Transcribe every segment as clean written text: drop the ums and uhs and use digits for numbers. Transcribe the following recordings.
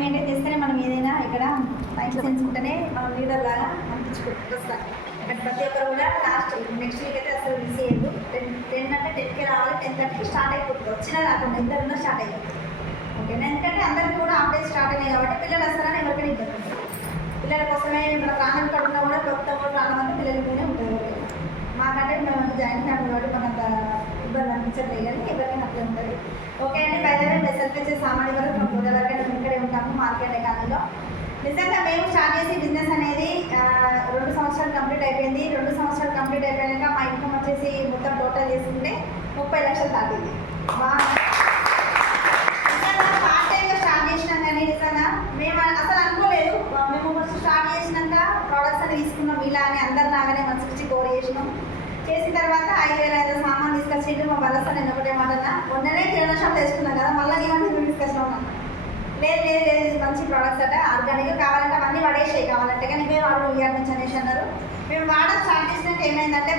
Maintain చేస్తేనే మనం ఏదైనా ఇక్కడ టైం సెన్స్ ఉంటేనే మనం లీడర్ లాగా అనిపించుకుంటాం. ప్రతి ఒక్కరు కూడా లాస్ట్ నెక్స్ట్ వీక్ అయితే అసలు మిస్ చేయదు. 10 అంటే 10కి రావాలి, 10:30కి స్టార్ట్ అయిపోతుంది. వచ్చినా రాకుండా ఇద్దరున్నా స్టార్ట్ అయిపోతుంది. ఓకేనా? ఎందుకంటే అందరికీ కూడా అప్డేట్ స్టార్ట్ అయినాయి కాబట్టి పిల్లలు వస్తారని ఎవరికైనా ఇద్దరు పిల్లల కోసమే మన ప్రాణం కడున్నా కూడా కొత్త కూడా ప్రాణం అంతా పిల్లలతోనే ఉంటుంది. మాకంటే మేము జాయిన్ ఫ్యామిలీ కాబట్టి మనకు అంత ఇబ్బంది అనిపించట్లేదు కానీ ఎవరికైనా అట్లా ఉంటుంది. ఓకే అండి. బయట మెసేజ్ వచ్చే సామాన్య వరకు మేము గోదావరికి మేము ఇక్కడే ఉంటాము మార్కెట్ ఎకానమీలో. నిజంగా మేము స్టార్ట్ చేసి బిజినెస్ అనేది 2 సంవత్సరాలు కంప్లీట్ అయిపోయింది. 2 సంవత్సరాలు కంప్లీట్ అయిపోయాక మా ఇన్కమ్ వచ్చేసి మొత్తం టోటల్ చేసుకుంటే 30 లక్షలు దాటింది. నిజంగా పార్ట్ టైంగా స్టార్ట్ చేసినాం కానీ నిజంగా మేము అసలు అనుకోలేదు. మేము ఫస్ట్ స్టార్ట్ చేసినాక ప్రోడక్ట్స్ అని తీసుకున్నాం ఇలా అని అందరు లాగానే మంచి కోర్ చేసిన తర్వాత 5,000 సామాన్ తీసుకొచ్చిండు మా బలస. నేను ఒకటే మాట మొన్ననే కిరాణా షాప్ తెచ్చుకున్నాం కదా, మళ్ళీ ఏమంటే తీసుకొచ్చినాం. లేదు లేదు లేదు ఇది మంచి ప్రోడక్ట్స్ అట, ఆర్గానిక్ కావాలంటే అవన్నీ పడేసాయి కావాలంటే కానీ మేము వాడు ఇయర్ నుంచి అనేసి అన్నారు. మేము వాడడం స్టార్ట్ చేసినట్టు ఏమైందంటే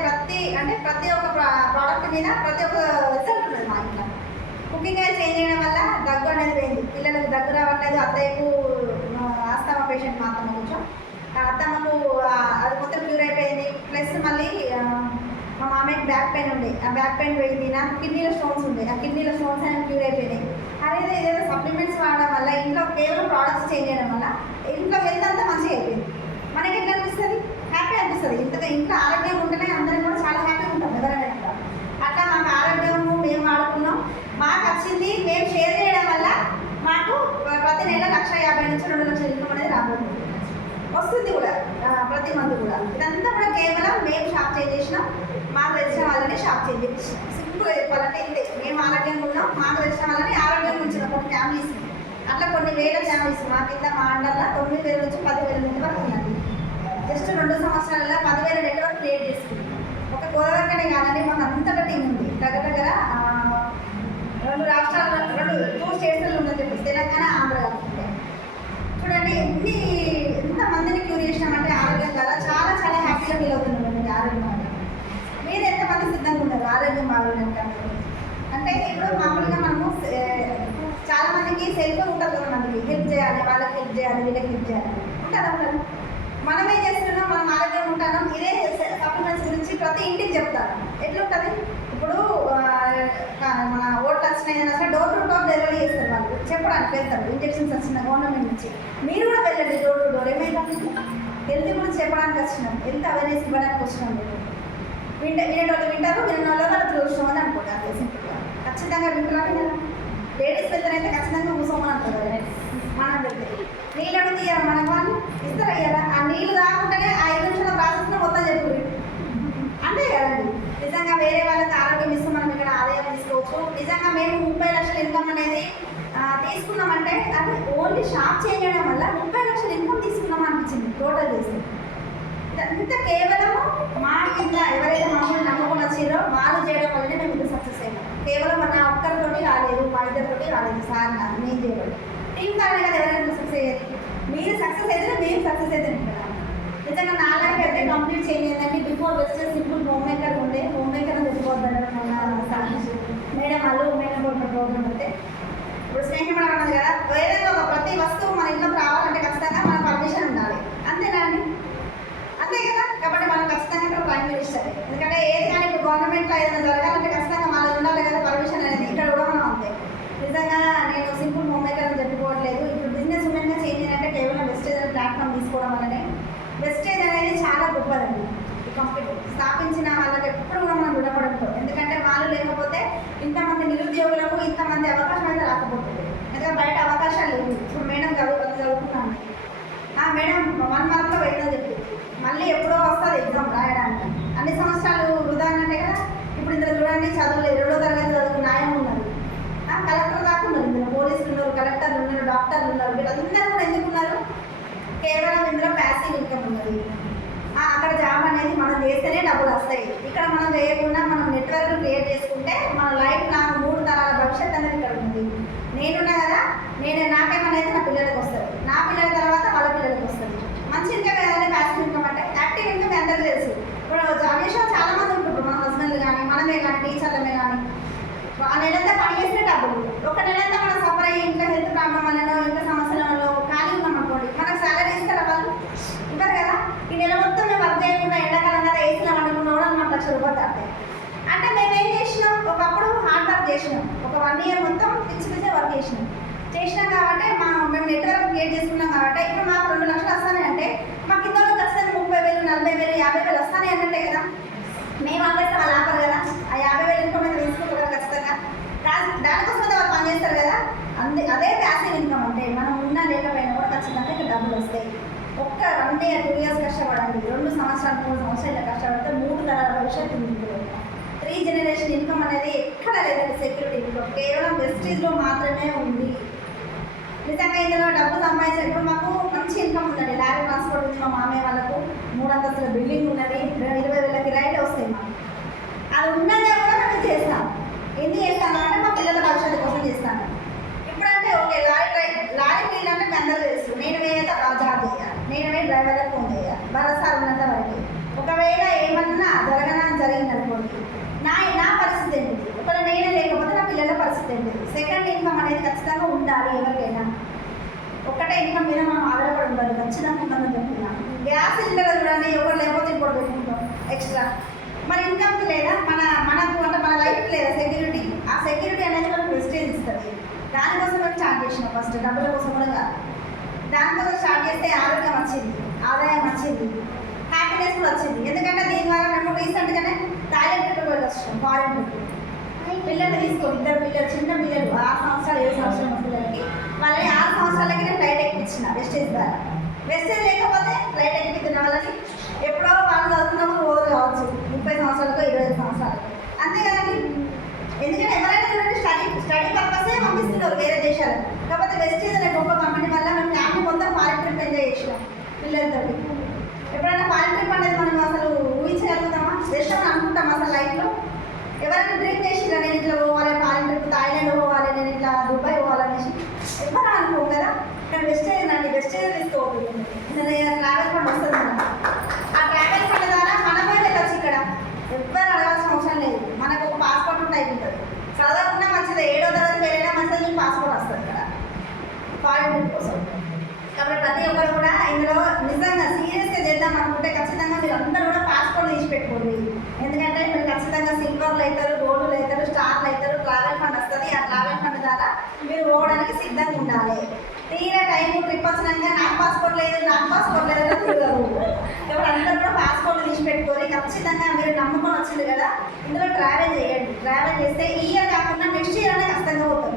ప్రతి ఒక్క ప్రోడక్ట్ మీద ప్రతి ఒక్క రిజల్ట్ ఉంటుంది మా ఇంట్లో. కుకింగ్ చేంజ్ చేయడం వల్ల దగ్గు అనేది పోయింది. పిల్లలకు దగ్గు రావట్లేదు. అత్తయ్యకు ఆస్తమా పేషెంట్ మా అత్తమ్మ కొంచెం అత్తమ్మకు అది మొత్తం క్యూర్ అయిపోయింది. ప్లస్ మళ్ళీ మా మామయ్యకి బ్యాక్ పెయిన్ ఉండే, ఆ బ్యాక్ పెయిన్ పోయింది. నాకు కిడ్నీలో స్టోన్స్ ఉండే, ఆ కిడ్నీలో స్టోన్స్ అనేది క్యూర్ అయిపోయినాయి. అదే ఏదైనా సప్లిమెంట్స్ వాడడం వల్ల ఇంట్లో కేవలం ప్రోడక్ట్స్ చేంజ్ చేయడం వల్ల ఇంట్లో హెల్త్ అంతా మంచిగా అయిపోయింది. మనకి ఎట్లా అనిపిస్తుంది? హ్యాపీ అనిపిస్తుంది. ఇంట్లో ఆరోగ్యం ఉంటేనే అందరం కూడా చాలా హ్యాపీగా ఉంటాం ఎవరైనా. అట్లా మాకు ఆరోగ్యము మేము వాడుకున్నాం. మాకు వచ్చింది మేము షేర్ చేయడం వల్ల మాకు ప్రతి నెల 1,50,000 నుంచి 2 లక్షల ఇన్కమ్ అనేది రాబోతుంది. వస్తుంది కూడా ప్రతి మంత్ కూడా. ఇదంతా కూడా కేవలం మేము షాప్ చేంజ్ చేసినాం. మాకు తెలిసిన వాళ్ళని షాప్ చేంజ్ చేసినాం. సింపుల్గా చెప్పాలంటే ఇంతే. మేము ఆరోగ్యంగా ఉన్నాం, మాకు తెలిసిన వాళ్ళని ఆరోగ్యంగా ఉంచిన కొన్ని ఫ్యామిలీస్, అట్లా కొన్ని వేల ఫ్యామిలీస్ మా కింద మా అండర్లో 9,000 నుంచి 10,000 నెట్వర్క్ ఉందండి. జస్ట్ 2 సంవత్సరాలలో 10,000 నెట్వర్క్ క్రియేట్ చేసుకుంటాం. ఒక గోదావరికనే కాదండి, మాకు అంతటా టీం ఉంది. దగ్గర 2 రాష్ట్రాల్లో 2 స్టేట్స్లో ఉందని చెప్పేసి తెలంగాణ, ఆంధ్ర కాకుండా చూడండి ఎంతమందిని క్యూర్ చేసినామంటే ఆరోగ్యం ద్వారా చాలా చాలా హ్యాపీగా ఫీల్ అవుతున్నాం. ఆరోగ్యం మీరు ఎంతమంది సిద్ధంగా ఉన్నారు ఆరోగ్యం బాగుందంటే? అంటే ఇప్పుడు మామూలుగా మనము చాలా మందికి సెల్ఫ్ ఉంటుంది కదా, మనకి హెల్ప్ చేయాలి, వాళ్ళకి హెల్ప్ చేయాలి, వీళ్ళకి హెల్ప్ చేయాలి ఉంటుంది. అప్పుడు మనం ఏం చేస్తున్నాం, మనం ఆరోగ్యం ఉంటాం. ఇదే సప్లిమెంట్స్ గురించి ప్రతి ఇంటికి చెప్తారు. ఎట్లుంటుంది ఇప్పుడు మన ఓట్లు వచ్చినాయి అసలు డోర్ టు డోర్ డెలివరీ చేస్తారు. వాళ్ళు చెప్పడానికి వెళ్తారు. ఇంజెక్షన్స్ వచ్చిన గవర్నమెంట్ నుంచి మీరు కూడా వెళ్ళండి డోర్ టు డోర్. ఏమైనా హెల్త్ గురించి చెప్పడానికి వచ్చినాం, హెల్త్ అవేర్నెస్ ఇవ్వడానికి వచ్చినాం. వినేటోళ్ళు వింటారు, వినోళ్ళు వాళ్ళు చూస్తాం అని అనుకుంటారు. సింపుల్గా ఖచ్చితంగా వింటున్నారు కదా. లేడీస్ వెళ్తారైతే ఖచ్చితంగా కూర్చోమని అంటారు. మనం వెళ్తే నీళ్ళు అడుగుతూ ఇయ్యారు, మనకు వాళ్ళు ఇస్తారు అయ్యారా? ఆ నీళ్ళు రాకుండానే 5 నిమిషాల ప్రాసెస్లో మొత్తం చెప్పు అంతే కదండి. నిజంగా వేరే వాళ్ళకి ఆరోగ్యం ఇస్తే మనం ఇక్కడ ఆదాయం తీసుకోవచ్చు. నిజంగా మేము 30 లక్షల ఇన్కమ్ అనేది తీసుకున్నామంటే అది ఓన్లీ షాప్ చేయడం వల్ల 30 లక్షల ఇన్కమ్ తీసుకున్నాం అనిపించింది టోటల్ చేసి. ఇదంతా కేవలం మా కింద ఎవరైతే మమ్మల్ని నమ్మకుండా వచ్చారో వాళ్ళు చేయడం వల్లనే మేము ఇది సక్సెస్ అయినాం. కేవలం మన ఒక్కరితోటి రాలేదు, మా ఇద్దరితోటి రాలేదు. సార్ నాకు నేను చేయలేదు టీం కారణంగా కదా ఎవరైనా సక్సెస్ అయ్యేది. మీరు సక్సెస్ అయితే మేము సక్సెస్ అయితే ఉంటున్నాం. నిజంగా నా లైఫ్ అయితే కంప్లీట్ చేంజ్ అయిందండి. Before west simple home maker ఉండే, హోమ్ మేకర్ అని తెచ్చిపోతారు మేడం వాళ్ళు మేడం ప్రోగ్రామ్ అయితే. ఇప్పుడు స్నేహం అన్నది కదా, ఏదైనా ఒక ప్రతి వస్తువు మన ఇంట్లోకి రావాలంటే ఖచ్చితంగా మన పర్మిషన్ ఉండాలి. అంతేనా అండి? అంతే కదా. కాబట్టి మనం ఖచ్చితంగా ఇక్కడ ప్రైమ్ మినిస్టర్. ఎందుకంటే ఏది కానీ ఇప్పుడు గవర్నమెంట్లో ఏదైనా జరగాలంటే ఖచ్చితంగా మనది ఉండాలి కదా పర్మిషన్ అనేది. ఇక్కడ కూడా మనం అంతే. నిజంగా నేను సింపుల్ హోమ్ మేకర్ అని చెప్పుకోవట్లేదు. ఇప్పుడు బిజినెస్ ఉమెన్గా చేంజ్ అయ్యారంటే కేవలం వెస్టేజ్ అనే ప్లాట్ఫామ్ తీసుకోవడం వల్లనే. వెస్టేజ్ అనేది చాలా గొప్పదండి. ఈ కంపెనీ స్థాపించిన వాళ్ళకి ఎప్పుడు కూడా మనం రుణపడంతో. ఎందుకంటే వాళ్ళు లేకపోతే ఇంతమంది నిరుద్యోగులకు ఇంతమంది అవకాశం అయితే రాకపోతుంది. ఎందుకంటే బయట అవకాశాలు లేవు. ఇప్పుడు మేడం చదువుకున్నాను మేడం 1 మంత్లో వెళ్ళదని చెప్పి మళ్ళీ ఎప్పుడో వస్తుంది ఎగ్జామ్ రాయడానికి. అన్ని సంవత్సరాలు వృధా అంటే కదా. ఇప్పుడు ఇందులో చూడండి చదువులేదు, 2వ తరగతి చదువు న్యాయం ఉన్నారు, కలెక్టర్ దాకా ఉన్నారు, ఇందులో పోలీసులు ఉన్నారు, కలెక్టర్లు ఉన్నారు, డాక్టర్లు ఉన్నారు. వీళ్ళందరూ కూడా ఎందుకు ఉన్నారు? కేవలం ఇందులో ప్యాసివ్ ఇన్కమ్ ఉన్నది. అక్కడ జాబ్ అనేది మనం చేస్తేనే డబ్బులు వస్తాయి. ఇక్కడ మనం చేయకుండా మనం నెట్వర్క్ క్రియేట్ చేసుకుంటే మన లైఫ్ నాకు 3 తరాల భవిష్యత్తు అనేది ఇక్కడ ఉంది. నేనున్నా కదా, నాకేమన్నా అయితే నా పిల్లలకు వస్తుంది, నా పిల్లల తర్వాత వాళ్ళ పిల్లలకు వస్తుంది. మంచి ఇన్కమ్ ఏదైనా ప్యాసివ్ ఇన్కమ్ అంటే యాక్టివ్ ఇన్కమ్ అందరికీ తెలుసు. ఇప్పుడు జాబ్ చేసిన చాలా మంది ఉంటున్నారు, మన హస్బెండ్లు కానీ మనమే కానీ టీచర్లమే కానీ. ఆ నెలంతా పని చేసిన డబ్బులు, ఒక నెలంతా మనం సఫర్ అయ్యి ఇంట్లో హెల్త్ ప్రాబ్లం వల్లనో ఇంట్లో సమస్యల వల్ల ఒక 1 year మొత్తం పిచ్చి వర్క్ చేసినాం కాబట్టి మేము నెట్వర్క్ క్రియేట్ చేసుకున్నాం కాబట్టి ఇప్పుడు మాకు 2 లక్షలు వస్తాయి అంటే మా కింద ఖచ్చితంగా 30,000 40,000 50,000 వస్తాయి అన్నట్టే కదా. మేము ఆపేస్తే వాళ్ళు ఆపరు కదా. ఆ 50,000 ఇన్కమ్ అయితే తీసుకుంటారు కదా ఖచ్చితంగా. దానికోసం అయితే వాళ్ళు పనిచేస్తారు కదా. అదే ప్యాసివ్ ఇన్కమ్ అంటే మనం ఉన్నా లేకపోయినా కూడా ఖచ్చితంగా ఇక్కడ డబ్బులు వస్తాయి. ఒక్క 1 year 2 years కష్టపడండి, 2 సంవత్సరాలు 3 సంవత్సరాలు ఇలా కష్టపడితే 3 తరాల భవిష్యత్తు ఉంది. 3 generation ఇన్కమ్ అనేది ఎక్కడ లేదండి. సెక్యూరిటీ ఇన్కమ్ కేవలం వెస్టీజ్లో మాత్రమే ఉంది. నిజంగా ఇందులో డబ్బు సంపాదించారు. ఇప్పుడు మాకు మంచి ఇన్కమ్ ఉందండి. ల్యాండ్ ట్రాన్స్పోర్ట్ ఉంది, మా మామయ్య వాళ్ళకు 3 అంతస్తుల బిల్డింగ్ ఉన్నది, 20,000 కిరాయిలు వస్తాయి మాకు. అది ఉన్నదే కూడా మేము చేస్తాం. ఎందుకు చేస్తాను అంటే మా పిల్లల భవిష్యత్తు కోసం చేస్తాను. ఇప్పుడంటే ఓకే లారీ ఫీల్డ్ అంటే మీ అందరూ తెలుసు. నేను వేయతే జాబ్ చేయాలి, నేను వేయ డ్రైవర్గా ఫోన్ చేయాలి, భరోసా ఉన్నంత వరకు. ఒకవేళ ఏమన్నా జరిగింది అనుకోండి, నా పరిస్థితి ఏంటి, ఒకవేళ నేనే లేకపోతే నా పిల్లల పరిస్థితి ఏంటి. సెకండ్ ఇన్కమ్ అనేది ఖచ్చితంగా ఉండాలి ఎవరికైనా. ఒకటే ఇన్కమ్ మీద మనం ఆధారపడి ఉండాలి, ఖచ్చితంగా ఉందని చెప్తున్నాను. గ్యాస్ సిలిండర్ చూడండి, ఎవరు లేకపోతే ఇంకోటి పెట్టుకుంటాం ఎక్స్ట్రా. మరి ఇన్కమ్కి లేదా మనకు అంటే మన లైఫ్కి లేదా సెక్యూరిటీ. ఆ సెక్యూరిటీ అనేది మనకు వెస్టేజ్ ఇస్తుంది. దానికోసం మేము స్టార్ట్ చేసినాం. ఫస్ట్ డబ్బుల కోసం కూడా కాదు, దానికోసం స్టార్ట్ చేస్తే ఆరోగ్యం వచ్చింది, ఆదాయం వచ్చింది, హ్యాపీనెస్ కూడా వచ్చింది. ఎందుకంటే దీని ద్వారా మేము రీసెంట్గానే థాయిలాండ్ ట్రిప్ వెళ్ళొచ్చాం. ఫారెన్ ట్రిప్ పిల్లల్ని తీసుకొని, 2 పిల్లలు, చిన్న పిల్లలు 6 సంవత్సరాలు 7 సంవత్సరాల పిల్లలకి వాళ్ళని 6 సంవత్సరాలకి నేను ఫ్లైట్ ఎక్కించిన వెస్టేజ్ ద్వారా. వెస్టేజ్ లేకపోతే ఫ్లైట్ ఎక్కించిన వాళ్ళని ఎప్పుడో వాళ్ళు చదువుతున్నప్పుడు రోజు కావచ్చు 30 సంవత్సరాలకో 25 సంవత్సరాలు అంతే కదండి. ఎందుకంటే ఎవరైనా చూడండి స్టడీ పర్పసే పంపిస్తున్నారు వేరే దేశాలు. కాకపోతే వెస్టేజ్ అనే గొప్ప కంపెనీ వల్ల మేము ఫ్యామిలీ మొత్తం ఫారెన్ ట్రిప్ ఎంజాయ్ చేసినాం పిల్లలతో. ఎప్పుడైనా ఫారెన్ ట్రిప్ అనేది మనం అసలు ఊహించగలుగుతామా? జస్ట్ అని అనుకుంటాం అసలు లైఫ్లో. ఎవరైనా డ్రీమ్ చేసిరా నేను ఇట్లా పోవాలి ఫారెన్ ట్రిప్, థాయిలాండ్ పోవాలి, నేను ఇట్లా దుబాయ్ పోవాలనేసి ఎవరు అనుకోం కదా. కానీ వెస్టేజ్ అండి, వెస్టేజ్ తీసుకోవాలి. ట్రావెల్ ఫండ్ వస్తుంది మనకు. ఆ ట్రావెల్ ఫండ్ ద్వారా మనమే వెళ్ళచ్చు. ఇక్కడ ఎవ్వరు అడగాల్సిన అవసరం లేదు. మనకు ఒక పాస్పోర్ట్ ఉంటే అయిపోతుంది. చదవకుండా మంచిది, 7వ తరగతి వెళ్ళినా మంచిది, మీకు పాస్పోర్ట్ వస్తుంది ఇక్కడ ఫారెన్ ట్రిప్ కోసం. కాబట్టి ప్రతి ఒక్కరు కూడా ఇందులో నిజంగా సీరియస్గా చేద్దాం అనుకుంటే ఖచ్చితంగా మీరు అందరూ కూడా పాస్పోర్ట్ తీసి పెట్టుకోండి. ఎందుకంటే మీరు ఖచ్చితంగా సిల్వర్లు అవుతారు, గోల్డ్లు అవుతారు, స్టార్లు అవుతారు, ట్రావెల్ ఫండ్ వస్తుంది. ఆ ట్రావెల్ ఫండ్ ద్వారా మీరు పోవడానికి సిద్ధంగా ఉండాలి. తీరా టైం ట్రిప్ వచ్చినాక నాకు పాస్పోర్ట్ లేదు తిరగదు. కాబట్టి అందరూ కూడా పాస్పోర్ట్లు తీసి పెట్టుకొని ఖచ్చితంగా మీరు నమ్ముకొని వచ్చింది కదా ఇందులో ట్రావెల్ చేయండి. ట్రావెల్ చేస్తే ఈ ఇయర్ కాకుండా నెక్స్ట్ ఇయర్ అనేది ఖచ్చితంగా పోతాం.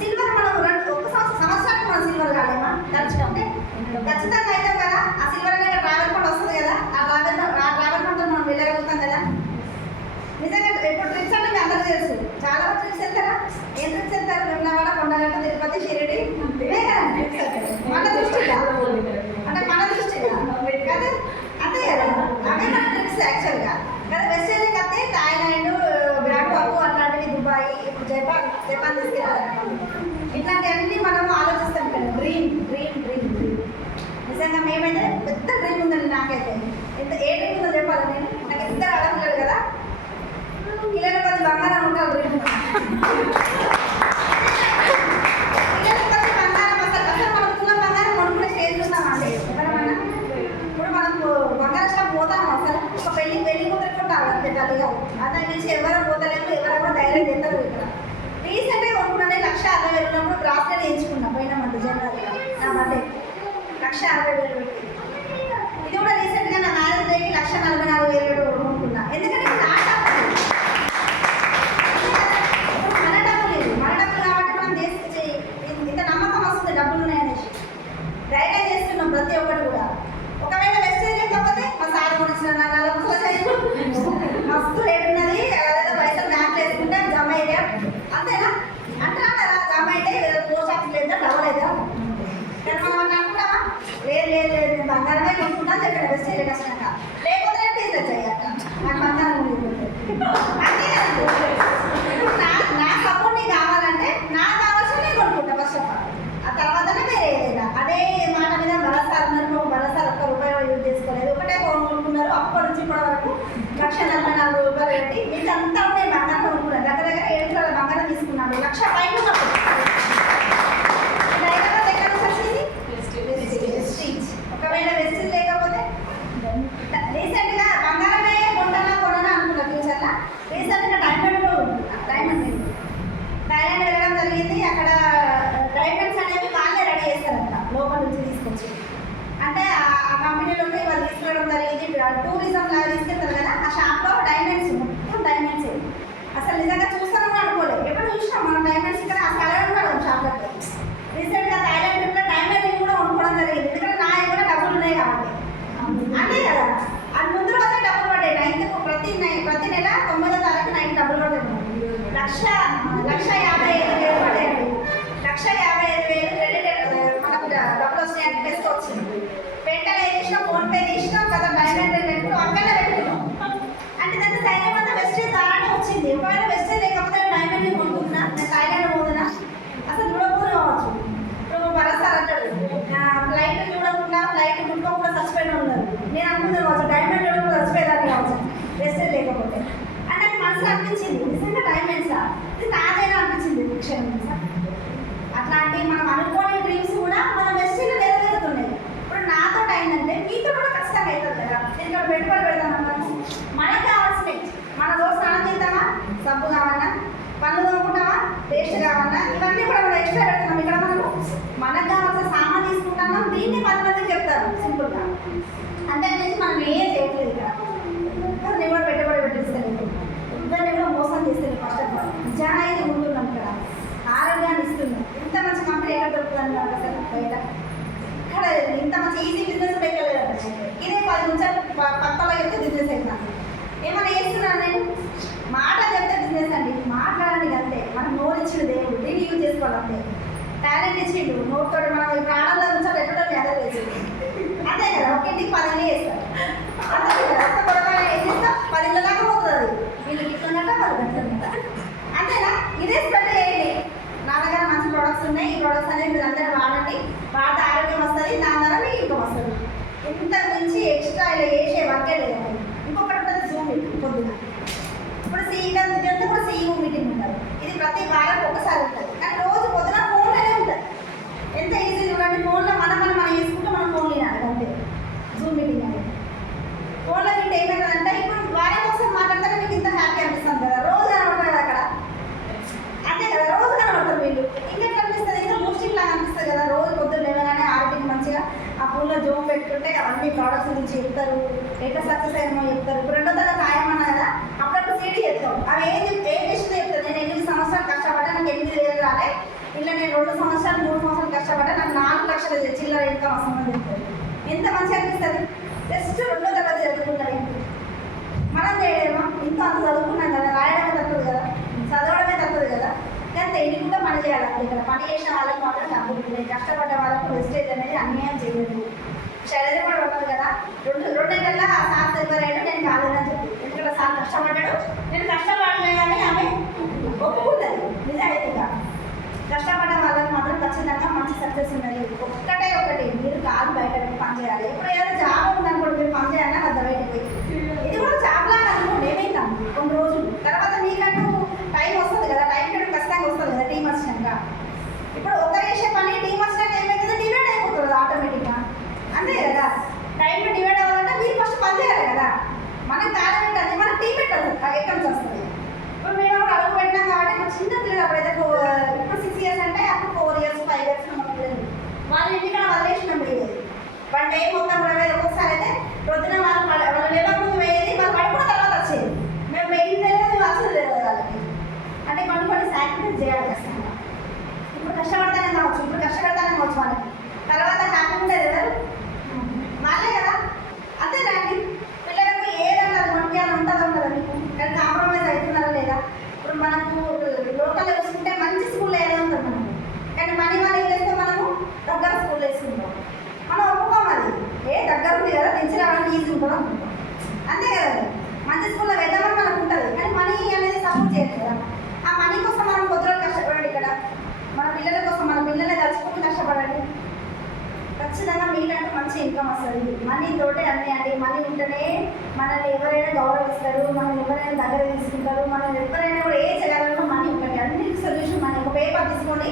సిల్వర్ మనం ఒక సంవత్సరానికి మనం సిల్వర్ కాలేమా తలుచుకుంటే ఖచ్చితంగా అవుతాం కదా. ఆ సిల్వర్ అనేది ట్రావెల్ ఫండ్ వస్తుంది కదా, ఆ ట్రావెల్ ఫండ్తో మనం వెళ్ళగలుగుతాం కదా. నిజంగా ఇప్పుడు ట్రిప్స్ అంటే మీ అందరికీ తెలుసు. చాలా మంది ట్రిప్స్ వెళ్తారా? ఏం ట్రిప్స్ వెళ్తారు? వెమ్లవాడ, కొండగట్ట, తిరుపతి, షిరిడి, ఇవే కదండి మన దృష్టిగా. అంటే మన దృష్టిగా కదా, అంతే కదా. అవే మన ట్రిప్స్ యాక్చువల్గా కదా. వెస్టేజ్కి వస్తే థాయిలాండ్, బ్యాంకాక్ అట్లాంటివి, దుబాయ్, ఇప్పుడు జపాన్ తీసుకెళ్ళాలి. ఇట్లాంటివన్నీ మనం ఆలోచిస్తాం కదా. డ్రీమ్ నిజంగా మేమైతే పెద్ద డ్రీమ్ ఉందండి నాకైతే. ఏ డ్రీమ్ ఉందో చెప్పాలి నేను. నాకు 2 ఆడపిల్లలు కదా, పిల్లలు కొంచెం బంగారం ఉంటారు. పిల్లలు కొంచెం బంగారం అసలు మనం ఉన్న బంగారం కొనుక్కునే స్టేజ్ ఉన్నామండి ఎవరమన్నా. ఇప్పుడు మనం బంగారం షాప్ పోతాం అసలు ఒక పెళ్లి కుదురుకుంటారు అంతే తల్లిగా. అతని నుంచి ఎవరు పోతలేము, ఎవరు కూడా ధైర్యం చేస్తారు. ఇక్కడ రీసెంట్గా కొనుక్కున్నాను 1,60,000 ఉన్నప్పుడు బ్రాస్లెట్ వేయించుకున్నా పోయిన మంత్ జనవరిలో. నా బర్త్డే 1,60,000 పెట్టి. ఇది కూడా రీసెంట్గా నా మ్యారేజ్ డేకి 1,44,000 కొనుక్కున్నా. ఎందుకంటే డబ్బులు ఉన్నాయనేసి ధైర్యం చేస్తున్నాం ప్రతి ఒక్కరు కూడా. ఒకవేళ వెస్టేజ్ లేకపోతే మా సార్ గురించిన మస్తు రేటు ఉన్నది, అదేదో పైసలు బ్యాంక్ వేసుకుంటే జమ అయితే అంతేనా అంటారా కదా. జమ అయితే పోస్ట్ ఆఫీస్ లేదా డబుల్ అయితే కానీ మనం అన్న అనుకుంటామా? లేదు బంగారమే కొనుక్కుంటాను చెప్పండి వెస్టేజ్ కష్టంగా. లేకపోతే టీచర్ చేయాలి నాకు బంగారం అంతే నా సపోర్ట్ నీకు కావాలంటే నాకు కావాల్సిన నేను కొనుక్కుంటా ఫస్ట్ ఆఫ్ ఆల్. ఆ తర్వాతనే వేరే ఏదైనా. అదే మాట మీద భరోసా ఉన్నారు, భరోసా ₹1 యూజ్ చేసుకోలేదు, ఒకటే కొనుక్కున్నారు. అప్పటి నుంచి ఇప్పటి వరకు 1,44,000 పెట్టి మీకు అంతా నేను బంగారం కొనుక్కున్నాను. దగ్గర 7 కిలోల బంగారం తీసుకున్నాను. 1,00,000 పైన హైదరాబాద్ ఎక్కడ వచ్చింది వెస్టీజ్. ఒకవేళ వెస్టీజ్ లేకపోతే రీసెంట్గా బంగారమే కొననా అనుకున్నా ఫ్యూచర్లో. జరిగింది. అక్కడ డైమండ్స్ అనేవి వాళ్ళే రెడీ చేస్తారంట లోపల నుంచి తీసుకొచ్చి. అంటే ఆ కంపెనీలోకి వాళ్ళు తీసుకెళ్ళడం జరిగింది. టూరిజం లాగా తీసుకెళ్తారు కదా, ఆ షాప్లో డైమండ్స్, మొత్తం డైమండ్స్. అసలు నిజంగా చూస్తాను కూడా అనుకోలేదు. ఎప్పుడు చూసినాం మనం డైమండ్స్ ఇక్కడ ఆ కలర్ ఉంటాడు షాప్లో. రీసెంట్గా థైలాండ్ ట్రిప్లో డైమండ్ రింగ్ కూడా కొనుక్కోవడం జరిగింది. ఎందుకంటే నా కూడా డబ్బులు ఉన్నాయి కాబట్టి. అంతే కదా, అది ముందు రోజే డబ్బులు పడ్డాయి. నైన్త్కు ప్రతి నెల 9వ తారీఖు నైట్ డబ్బులు పడ్డాయి. 1,50,000 పడ్డాయండి. 1,55,000 క్రెడిట్ మనకు డబ్బులు వస్తాయంటే టెస్ట్ వచ్చింది. వెంటనే ఏం చేసినా ఫోన్పే తీసినాం కదా, డైమండ్ రింగ్ అక్కడే పెట్టుకున్నాం. అంటే దాన్ని ధైర్యం అంతా వెస్టేజ్ దారానే వచ్చింది. ఒకవేళ వెస్టేజ్ లేకపోతే డైమండ్ రింగ్ కొనుక్కుంటున్నా, నేను థైలాండ్ పోతున్నా, అసలు చూడకూడదు కావచ్చు. ఇప్పుడు భరోసా అంటాడు ఫ్లైట్ చూడకుండా ఫ్లైట్ ముట్టుకోకుండా చచ్చిపోయిన ఉన్నారు. నేను అనుకున్నాను కావచ్చు డైమండ్ చూడకుండా చచ్చిపోయేదాన్ని కావచ్చు వెస్టేజ్ లేకపోతే. అంటే నాకు మనసులో అనిపించింది నిజంగా డైమండ్సా ఇది నాదైనా అనిపించింది విషయం. అట్లాంటి మనం అనుకోని డ్రీమ్స్ కూడా మన వెస్టేజ్లో నెరవేరుతున్నాయి. ఇప్పుడు నాతో అయిందంటే మీతో కూడా ఖచ్చితంగా అవుతుంది కదా. నేను ఇక్కడ పెట్టుబడి పెడతాను, మనకు కావాల్సినవి మన రోజు స్నానం చేద్దామా, సబ్బు కావాలన్నా, పనులు కొనుక్కుంటామా, పేస్ట్ కావాలన్నా, ఇవన్నీ కూడా మనం ఎక్స్ట్రా పెడుతున్నాం. ఇక్కడ మనకు కావాల్సిన సామాన్ తీసుకుంటామా, దీన్ని 10 మందికి చెప్తారు సింపుల్గా. అంటే మనం ఏం చేయట్లేదు. ఇక్కడ నేను కూడా పెట్టుబడి పెట్టిస్తాను, ఇద్దరిని కూడా మోసం చేస్తాను. ఫస్ట్ ఆఫ్ ఆల్ నిజాయితీ ఉంటున్నాం, ఇక్కడ ఆరోగ్యాన్ని ఇస్తున్నాం. ఇంత మంచి కంపెనీ ఎక్కడ దొరుకుతుంది అసలు బయట? ఇక్కడ ఇంత మంచి ఈజీ బిజినెస్ పెట్టలేదు. ఇదే 10 నిమిషాలు పక్కలో చెప్తే బిజినెస్ అవుతాను. ఏమైనా చేస్తున్నాను నేను, మాట చెప్తే బిజినెస్ అండి. మాట్లాడండి అంతే. మనం నోరు ఇచ్చిన దేవుడు, దీన్ని యూజ్ చేసుకోవాలంటే. టాలెంట్ ఇచ్చిండు, నోటితో మనం ఈ ప్రాణంలో ఉంచాలి ఎక్కడో అదే చేసింది. అంతే కదా, ఒకేంటికి 10 ఇళ్ళు చేస్తారు. అంతే కదా, అంత పొడవగా ఏం చేస్తాం, 10 ఇళ్ళ దాకా పోతుంది. అది వీళ్ళు ఇస్తున్నట్ట 10 గంటలు. అంతేనా? ఇదే స్ప్రెడ్ చేయండి. నా దగ్గర మంచి ప్రొడక్ట్స్ ఉన్నాయి, ఈ ప్రొడక్ట్స్ అనేది మీరు అందరూ వాడండి. వాడితే ఆరోగ్యం వస్తుంది, దాని ద్వారా మీకు ఇన్కమ్ వస్తుంది. ఇంత మించి ఎక్స్ట్రా ఇలా చేసే వర్కే లేదండి. ఇంకొకటి ఉంటుంది జూమ్ మీటింగ్ పొద్దున. ఇప్పుడు ఇదంతా కూడా CEO మీటింగ్ ఉంటుంది. ఇది ప్రతి వారం ఒకసారి ఉంటుంది, కానీ రోజు పొద్దున ఫోన్లోనే ఉంటుంది. ఎంత ఈజీ చూడండి, ఫోన్లో మనం చేసుకుంటే మనం ఫోన్ వినాలి అంతే. జూమ్ మీటింగ్ అనేది ఫోన్లో మీకు ఏమవుతుందంటే, ఇప్పుడు వారం ఒకసారి మాట్లాడితే మీకు ఇంత హ్యాపీ అనిపిస్తుంది కదా, రోజు కనబడతారు కదా అక్కడ. అంతే కదా, రోజు కనబడతారు వీళ్ళు. ఇంకెట్లా అనిపిస్తుంది, ఇంకా బూస్టింగ్ లాగా అనిపిస్తుంది కదా. రోజు పొద్దున్న లేవగానే ఆరోగ్యం మంచిగా ఆ ఫోన్లో జూమ్ పెట్టుకుంటే అవన్నీ ప్రోడక్ట్స్ గురించి చెప్తారు, ఎట్లా సక్సెస్ అయ్యామో చెప్తారు. ఇప్పుడు 2వ తరగతి ఆయమన్నా కదా, అప్పుడప్పుడు సీడీ చెప్తాం. అవి ఏం చేస్తుందో చెప్తారు. నేను 8 సంవత్సరాలు కష్టపడ్డా, నాకు 8,000 రాలే. ఇలా నేను 2 సంవత్సరాలు 3 సంవత్సరాలు కష్టపడ్డా, నాకు 4 లక్షల చిల్లర ఇన్కమ్ వస్తుందని చెప్తారు. ఎంత మంచిగా అనిపిస్తుంది. జస్ట్ 2వ తరగతి చదువుకుంటారు. మనం చేయలేమా? ఇంత అంత చదువుకున్నాం కదా, రాయడమే తప్పదు కదా, చదవడమే తప్పదు కదా. అంతే, ఇది కూడా పని చేయాలి. ఇక్కడ పని చేసిన వాళ్ళకి మాత్రం డబ్బులు, కష్టపడ్డ వాళ్ళకు వెస్టేజ్ అనేది అన్యాయం చేయలేదు. శైలజ కూడా ఉంటుంది కదా, 2 నెలల ఆ సార్ తెలియదు, నేను కాలేదని చెప్పి. ఎందుకంటే సార్ కష్టపడ్డాడు, నేను కష్టపడలేదని ఆమె ఒప్పుకుంటుంది నిజాయితీగా. కష్టపడ్డ వాళ్ళకి మాత్రం ఖచ్చితంగా మంచి సక్సెస్ ఉన్నది. ఒకటి మీరు కాదు బయట పని చేయాలి. ఇప్పుడు ఏదైనా జాబ్ ఉందనుకోండి, మీరు పని చేయాలన్నా పెద్ద బయటకు. ఇది కూడా జాబ్ లాగా అనుకోండి, ఏమైందాం కొన్ని రోజులు తర్వాత మీకంటూ టైం వస్తుంది కదా, టైం కంటే ఖచ్చితంగా వస్తుంది కదా టీం వచ్చినాక. ఇప్పుడు ఒకరు చేసే పని టీం వచ్చినాక ఏమైతుందో డివైడ్ అయిపోతుంది ఆటోమేటిక్గా. అంతే కదా, టైం డివైడ్ అవ్వాలంటే మీరు ఫస్ట్ పని చేయాలి కదా. మనకు కాలం ఏంటంటే మన టీం పెట్టాలి, ఎక్కడి నుంచి వస్తుంది. ఇప్పుడు మేము అప్పుడు అడుగు పెట్టినాం కాబట్టి ఇప్పుడు చిన్న పిల్లలు అప్పుడైతే ఇప్పుడు 6 ఇయర్స్ అంటే అప్పుడు 4 ఇయర్స్ 5 ఇయర్స్ ఉన్న పిల్లలు వాళ్ళు ఇంటికాడ వదిలేసినాం పోయేది. 1 డే మొత్తం కూడా ఒక్కొక్కసారి అయితే పొద్దున వాళ్ళు లేవక ముందు వేయేది, వాళ్ళు పడుకున్న తర్వాత వచ్చేది. మేము మెయిన్ తెలియదు, అసలు తెలియదు వాళ్ళకి. అంటే కొన్ని సాక్రిఫైస్ చేయాలి ఖచ్చితంగా. ఇప్పుడు కష్టపడతానే కావచ్చు, ఇప్పుడు కష్టపడతానే కావచ్చు వాళ్ళకి. తర్వాత హ్యాపీ ఉండేది ఎవరు? వాళ్ళే కదా. అంతేనండి, పిల్లలకు ఏదన్నా మనకి అని ఉంటుందా మీకు? కానీ కాంప్రమైజ్ అవుతున్నారా లేదా? ఇప్పుడు మనకు లోకల్లో చూసుకుంటే మంచి స్కూల్లో ఏదో ఉంటుంది మనకు, కానీ మనీ ఏం చేస్తే మనము దగ్గర స్కూల్లో వేసుకుంటాం. మనం ఒప్పుకోం అది. దగ్గర ఉంది కదా, తెచ్చి రావడానికి ఈజీ ఉంటుంది అనుకుంటాం. అంతే కదా, మంచి స్కూల్లో వెళ్దామని మనకు ఉంటుంది, కానీ మనీ అనేది సపోర్ట్ చేయదు కదా. ఆ మనీ కోసం మనం కొద్ది రోజులు కష్టపడండి. ఇక్కడ మన పిల్లల కోసం మన పిల్లల్ని తలుచుకుంటూ కష్టపడండి. ఖచ్చితంగా మీకంటే మంచి ఇన్కమ్ వస్తుంది. మనీ తోటే అన్నీ అండి. మనీ ఉంటేనే మనల్ని ఎవరైనా గౌరవిస్తారు, మనల్ని ఎవరైనా దగ్గర తీసుకుంటారు, మనం ఎవరైనా కూడా ఏ చేయాలన్నా మనీ ఉంటుంది. అన్నిటికీ సొల్యూషన్ మనీ. ఒక పేపర్ తీసుకోండి,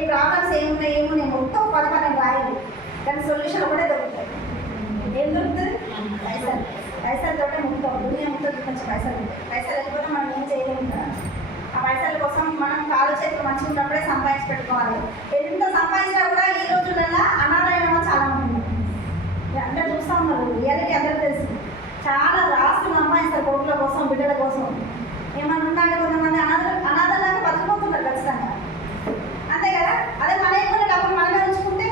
ఈ ప్రాబ్లమ్స్ ఏమున్నాయి మొత్తం పడతాను రాయాలి, కానీ సొల్యూషన్ ఒకటే దొరుకుతుంది. ఏం దొరుకుతుంది? పైసలు. పైసలతోటే మొత్తం దునియా మొత్తం కొంచెం పైసలు ఉంటాయి. పైసలు లేకపోతే మనం ఏం చేయలేము కదా. ఆ పైసల కోసం మనం కాలు చేతులు మంచిగా ఉన్నప్పుడే సంపాదించి పెట్టుకోవాలి. ఎంత సంపాదించినా కూడా ఈ రోజులలో అనాథైన చాలా మంది అంటే చూస్తాం ఉన్నారు. రియాలిటీ అందరూ తెలుసు. చాలా ఆస్తులు సంపాదిస్తారు కోట్ల కోసం, బిడ్డల కోసం. ఏమన్నా ఉందంటే కొంతమంది అనాథలాగా బతికిపోతున్నారు ఖచ్చితంగా, అంతే కదా. అదే మన ఎక్కువ డబ్బులు మనమే ఉంచుకుంటే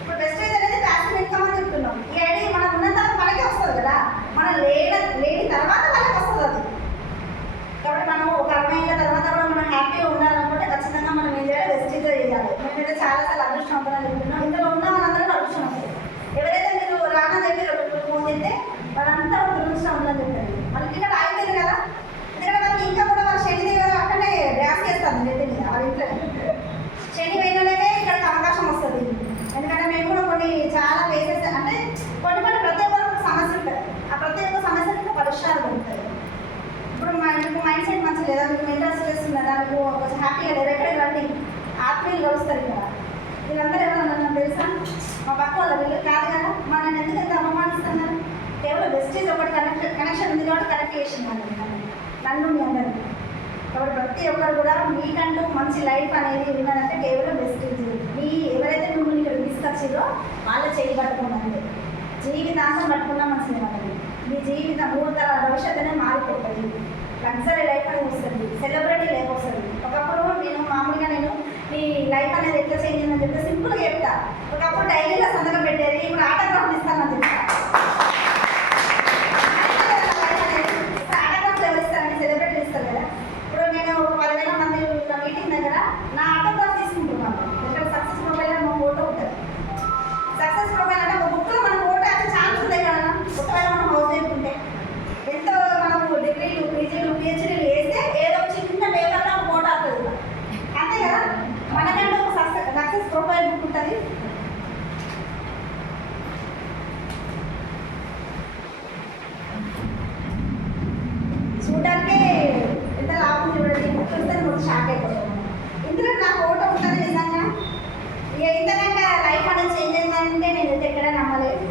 ఇప్పుడు వెస్టేజ్ అనేది ప్యాసివ్ ఇన్కమ్ అని చెప్తున్నాం. ఈ ఐడియా మనం ఉన్న తర్వాత మనకే వస్తుంది కదా, మనం లేని తర్వాత మనకి వస్తుంది అది. కాబట్టి మనం ఒక 60 ఏళ్ళ తర్వాత కూడా మనం హ్యాపీగా ఉండాలనుకుంటే ఖచ్చితంగా మనం ఏం చేయాలి, వెస్టేజ్ చేయాలి. మేమైతే చాలాసార్లు అదృష్టవంతులని చెప్తున్నాం. ఇందులో ఉన్న వాళ్ళందరూ అదృష్టవంతులు. ఎవరైతే మీరు రానా చెప్పి ఫోన్ చేస్తే వాళ్ళంతా దురదృష్టవంతులని చెప్పారు. వాళ్ళకి ఇక్కడ అయిపోయింది కదా, ఎందుకంటే వాళ్ళకి ఇంకా కూడా వాళ్ళ శని దగ్గర అక్కడే డ్యాన్స్ చేస్తాను చెప్పింది వాళ్ళ ఇంట్లో. శని పోయిననే ఇక్కడికి అవకాశం వస్తుంది. ఎందుకంటే మేము కూడా కొన్ని చాలా కేసెస్ అంటే కొన్ని ప్రతి ఒక్కరికి సమస్య ఉంటుంది. ఆ ప్రతి ఒక్క సమస్యకి పరిష్కారం ఉంటుంది. ఇప్పుడు మీకు మైండ్ సెట్ మంచి లేదా, మీకు మెంటల్ స్ట్రెస్ ఉన్నదా, మీకు కొంచెం హ్యాపీగా లేదా, ఎక్కడికి రండి, ఆత్మీయులు కలుస్తారు ఇక్కడ. వీళ్ళందరూ ఎవరన్నా తెలుసా, మా పక్క వాళ్ళు వీళ్ళు కాదు కదా. మనం ఎందుకంత అవమానిస్తున్నారు? కేవలం వెస్టేజ్ ఒకటి కనెక్షన్ ఉంది కాబట్టి కనెక్ట్ చేసింది నన్ను మీ అందరికీ. కాబట్టి ప్రతి ఒక్కరు కూడా మీకంటూ మంచి లైఫ్ అనేది ఉన్నదంటే కేవలం వెస్టేజ్. మీ ఎవరైతే మిమ్మల్ని ఇక్కడ తీసుకొచ్చిందో వాళ్ళ చేయి పట్టుకున్నారండి. జీవితాంతం పట్టుకున్నా మంచిది వాళ్ళని. మీ జీవితం 3 తరాల భవిష్యత్తు అనేది మారిపోతుంది. లగ్జరీ లైఫ్ అనేది వస్తుంది, సెలబ్రిటీ లైఫ్ వస్తుంది. ఒకప్పుడు నేను ఈ లైఫ్ అనేది ఎట్లా చేంజ్ అయిందని చెప్తే సింపుల్గా చెప్తా. ఒకప్పుడు డైరీలో సంతకం పెట్టేది, ఇప్పుడు ఆటోగ్రాఫ్ ఇస్తానని చెప్తా. ఆటోగ్రాఫ్లు ఎవరు ఇస్తారండి? సెలబ్రిటీ ఇస్తారు కదా. ఇప్పుడు నేను 10,000 మంది మీటింగ్ దగ్గర నా ఆటోగ్రాఫ్ తీసుకుంటున్నాను. ఇక్కడ సక్సెస్ ప్రొఫైల్ అని మా ఫోటో ఉంటుంది. సక్సెస్ ప్రొఫైల్ అంటే ఒక బుక్లో మన ఫోటో అయితే ఛాన్స్ ఉంది కదా. ఒకవేళ మనం హౌస్ చేసుకుంటే ఎంతో మనకు డిగ్రీలు, పీజీలు, పిహెచ్డీలు వేస్తే ఏదో చిన్న పేపర్లో ఒక ఫోటో వస్తుంది, అంతే కదా. మనకంటే ఒక సక్సెస్ ప్రొఫైల్ బుక్ ఉంటుంది. చూడడానికి ఎంత లాభం చూడండి, బుక్ వస్తే మొత్తం షాక్ అయిపోతాం. ఇందులో నా ఫోటో ఉంటుంది నిజంగా. ఇక ఇంతకంటే లైఫ్ అనేది చేంజ్ అయిందంటే నేను ఎక్కడ నమ్మలేదు.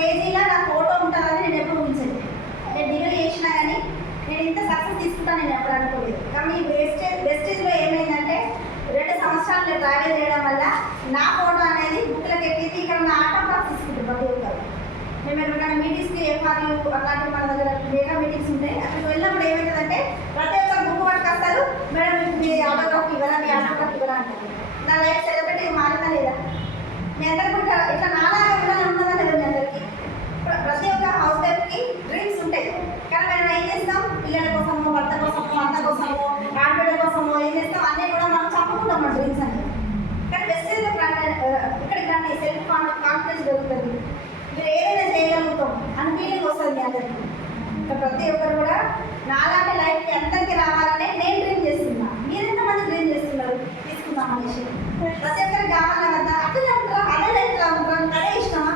పేజీలో నా ఫోటో ఉంటుందని నేను ఎప్పుడు ఉంచాను. నేను డిగ్రీ చేసినా కానీ నేను ఇంత సక్సెస్ తీసుకుంటాను నేను ఎప్పుడు అనుకోలేదు. కానీ వెస్టేజ్లో ఏమైందంటే 2 సంవత్సరాలు నేను ట్రావెల్ చేయడం వల్ల నా ఫోటో అనేది బుక్లకు ఎక్కింది. ఇక్కడ నా ఆటోగ్రాఫ్ తీసుకుంటారు ప్రతి ఒక్కరు. మేము ఎక్కడికైనా మీటింగ్స్కి ఎఫ్ఆర్యూ అట్లాంటివి మన దగ్గర డేటా మీటింగ్స్ ఉంటాయి. అక్కడికి వెళ్ళినప్పుడు ఏమవుతుందంటే ప్రతి ఒక్కరు బుక్ పట్టుకొస్తారు, మేడం మీ ఆటోగ్రాఫ్ ఇవ్వరా, మీ ఆటోగ్రాఫ్ ఇవ్వరా అంటారు. నా లైఫ్ సెలబ్రిటీ మారిందా లేదా? మీ అందరికీ ఇట్లా నాలాగా ఉండాలని ఉంటుందా లేదా? మీ అందరికీ ప్రతి ఒక్క హౌస్ వైఫ్కి డ్రీమ్స్ ఉంటాయి. కానీ మనం ఏం చేస్తాం? పిల్లల కోసమో, భర్త కోసమో, అత్త కోసమో, ఆడబిడ్డ కోసమో ఏం చేస్తాం? అన్నీ కూడా మనం చంపుకుంటాం మన డ్రీమ్స్ అనేది. కానీ వెస్టేజ్లో ఇక్కడికి రండి, సెల్ఫ్ కాన్ఫిడెన్స్ దొరుకుతుంది. మీరు ఏదైనా చేయగలుగుతాం అని ఫీలింగ్ వస్తుంది మీ అందరికీ. ఇంకా ప్రతి ఒక్కరు కూడా నాలాంటి లైఫ్కి అందరికీ రావాలని నేను డ్రీమ్ చేస్తున్నా. మీరు ఎంతమంది డ్రీమ్ చేస్తున్నారు? తీసుకుందాం అనేసి ప్రతి ఒక్కరికి కావాలన్నా కదా. అట్లనే ఉంటారా? అదే లైఫ్లో ఉంటారు, అదే ఇష్టమా?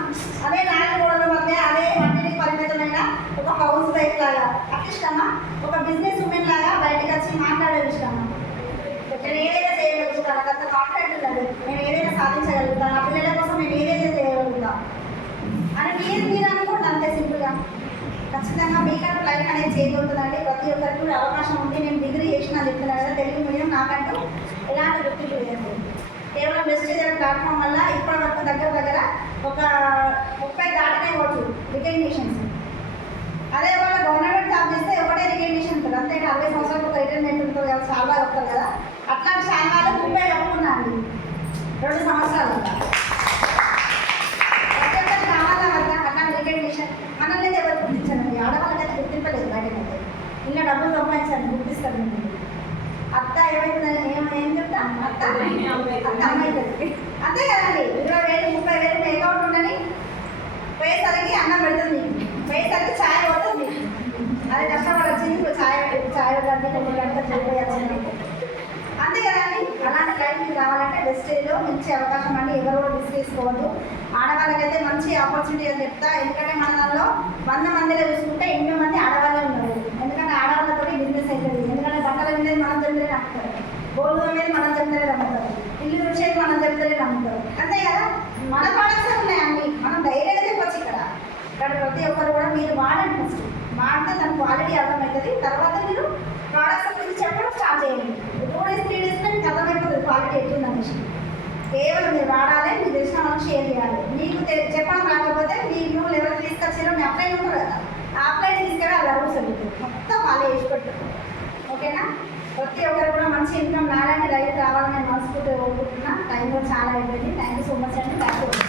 అదే 4 గోడల మధ్య అదే అన్నిటికి పరిమితమైన ఒక హౌస్ వైఫ్ లాగా అట్లా ఇష్టమా? ఒక బిజినెస్ ఉమెన్ లాగా బయటకు వచ్చి మాట్లాడేది ఇష్టమా? నేను ఏదైనా చేయగలుగుతాను, నాకు అంత కాన్ఫిడెంట్ ఉన్నది, నేను ఏదైనా సాధించగలుగుతాను, నా పిల్లల కోసం నేను ఏదైనా చేయగలుగుతాను అని మీరు అనుకోండి. అంతే సింపుల్గా. ఖచ్చితంగా మీకంటూ లైఫ్ అనేది చేంజ్ అవుతుందండి. ప్రతి ఒక్కరికి కూడా అవకాశం ఉంది. నేను డిగ్రీ చేసిన చెప్తున్నాను కదా, తెలుగు మీడియం నాకంటూ ఎలాంటి గుర్తింపు లేదు. కేవలం వెస్టేజ్ ప్లాట్ఫామ్ వల్ల ఇప్పటి వరకు దగ్గర ఒక 30 దాటినే పోవచ్చు రికగ్నిషన్స్. అదే వాళ్ళ గవర్నమెంట్ జాబ్ చేస్తే ఒకటే రికగ్నిషన్ ఉంటుంది, అంతే. 60 సంవత్సరాలకు ఒక రిటైర్మెంట్ ఉంటుంది కదా, చాలా వస్తారు కదా. అట్లాంటి శాఖలు 30 చెప్పుకున్నా అండి 2 సంవత్సరాలు. ప్రతి ఒక్కరికి కావాలా కదా అట్లాంటి రికగ్నిషన్. మనల్ని ఎవరు గుర్తించండి, ఆడవాళ్ళకైతే గుర్తింపలేదు. బయటకైతే ఇంకా డబ్బులు సంపాదించండి, గుర్తిస్తారు మీరు. అత్త ఏమైతే ఏం చెప్తాను, అత్త అమ్మాయి అంతే కదండి. 20,000 30,000 అకౌంట్ ఉండని పోయేసరికి అన్నం పెడుతుంది, పోయేసరికి ఛాయ్ పోతుంది. అది కష్టపడి వచ్చింది. ఇప్పుడు ఛాయ్ గంట చనిపోయాల్సింది, అంతే కదండి. అలాంటి లైఫ్ మీకు రావాలంటే వెస్టేజ్లో మంచి అవకాశం అండి. ఎవరు కూడా మిస్ చేసుకోవద్దు. ఆడవాళ్ళకైతే మంచి ఆపర్చునిటీ అని చెప్తా. ఎందుకంటే మన దానిలో 100 మందిలో చూసుకుంటే 8 మంది ఆడవాళ్ళే ఉన్నారు. ఎందుకంటే ఆడవాళ్ళతో బిజినెస్ అవుతుంది. ఎందుకంటే బట్టల మీద మనం తెలియదే నమ్ముతారు, గోల్డ్ మీద మనం తెలియదే నమ్ముతారు, ఇల్లు వచ్చేది మనం తెలియదే నమ్ముతారు. అంతే కదా, మన ప్రోడక్ట్స్ ఉన్నాయండి. మనం ధైర్యంగా చెప్పచ్చు. ఇక్కడ ప్రతి ఒక్కరు కూడా మీరు వాడండి. ఫస్ట్ వాడితే దాని క్వాలిటీ అర్థమవుతుంది. తర్వాత మీరు ప్రోడక్ట్స్ గురించి చెప్పడం స్టార్ట్ చేయండి. 2 days 3 days మీకు అర్థమైపోతుంది క్వాలిటీ ఎట్లుందనేసి. కేవలం మీరు వాడాలి, మీరు తెలిసిన వాళ్ళకి షేర్ చేయాలి. మీకు చెప్పడం రాకపోతే మీ నువ్వు ఎవరు తీసుకొచ్చారో మీ అప్లైన్ ఉంటారు కదా, ఆ అప్లైన్ తీసుకెళ్ళి అది రూల్స్ అడుగుతుంది. మొత్తం వాళ్ళే వేసి పెట్టారు. ఓకేనా? ప్రతి ఒక్కరు కూడా మంచి ఇన్కమ్ నారాయణ రైతు రావాలని నేను మనస్ఫూర్తిగా కోరుకుంటున్నా. టైం కూడా చాలా అయిపోయింది. థ్యాంక్ యూ సో మచ్ అండి. Thank you.